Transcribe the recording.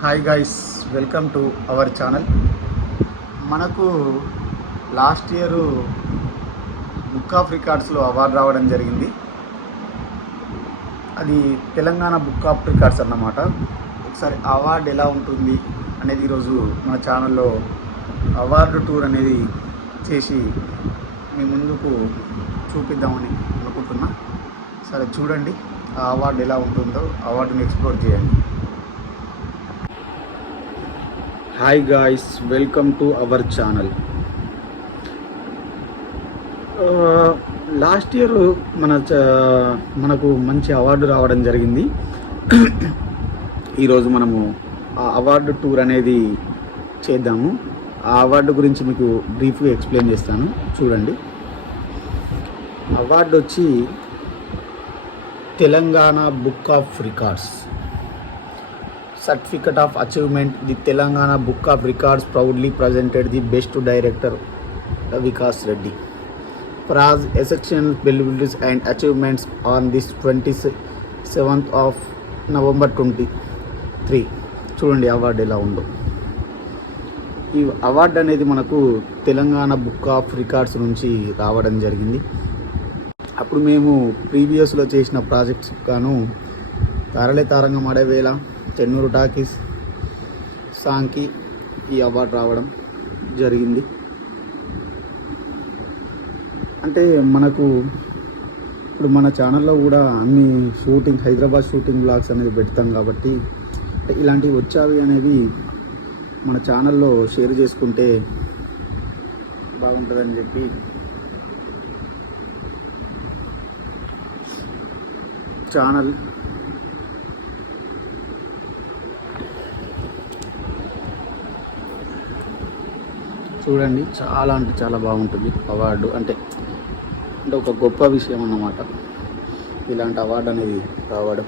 Hi guys welcome to our channel మనకు last year book of రికార్డ్స్లో award రావడం జరిగింది. అది తెలంగాణ బుక్ ఆఫ్ రికార్డ్స్ అన్నమాట. ఒకసారి అవార్డు ఎలా ఉంటుంది అనేది ఈరోజు మన ఛానల్లో అవార్డు టూర్ అనేది చేసి మీ ముందుకు చూపిద్దామని అనుకుంటున్నా. సరే చూడండి ఆ అవార్డు ఎలా ఉంటుందో అవార్డుని ఎక్స్ప్లోర్ చేయండి. Hi guys welcome to our channel last year మన మనకు మంచి అవార్డు రావడం జరిగింది. ఈరోజు మనము ఆ అవార్డు టూర్ అనేది చేద్దాము. ఆ అవార్డు గురించి మీకు బ్రీఫ్గా ఎక్స్ప్లెయిన్ చేస్తాను. చూడండి. అవార్డు వచ్చి Telangana book of records certificate of achievement the Telangana book of records proudly presented the best director Vikas Reddy praise exceptional abilities and achievements on this twenty seventh of November twenty three చూడండి award ఎలా ఉందో. ఈ award అనేది మనకు Telangana book of records నుంచి రావడం జరిగింది. అప్పుడు మేము ప్రీవియస్లో చేసిన ప్రాజెక్ట్స్ గాను తారలే తారంగం ఆడేవేళ చెన్నూరు టాకీస్ సాంగ్కి ఈ అవార్డు రావడం జరిగింది. అంటే మనకు ఇప్పుడు మన ఛానల్లో కూడా అన్ని షూటింగ్ హైదరాబాద్ షూటింగ్ బ్లాగ్స్ అనేది పెడతాం కాబట్టి ఇలాంటివి వచ్చావి అనేవి మన ఛానల్లో షేర్ చేసుకుంటే బాగుంటుందని చెప్పి ఛానల్ చూడండి చాలా అంటే చాలా బాగుంటుంది అవార్డు. అంటే అంటే ఒక గొప్ప విషయం అన్నమాట. ఇలాంటి అవార్డు అనేది రావడం.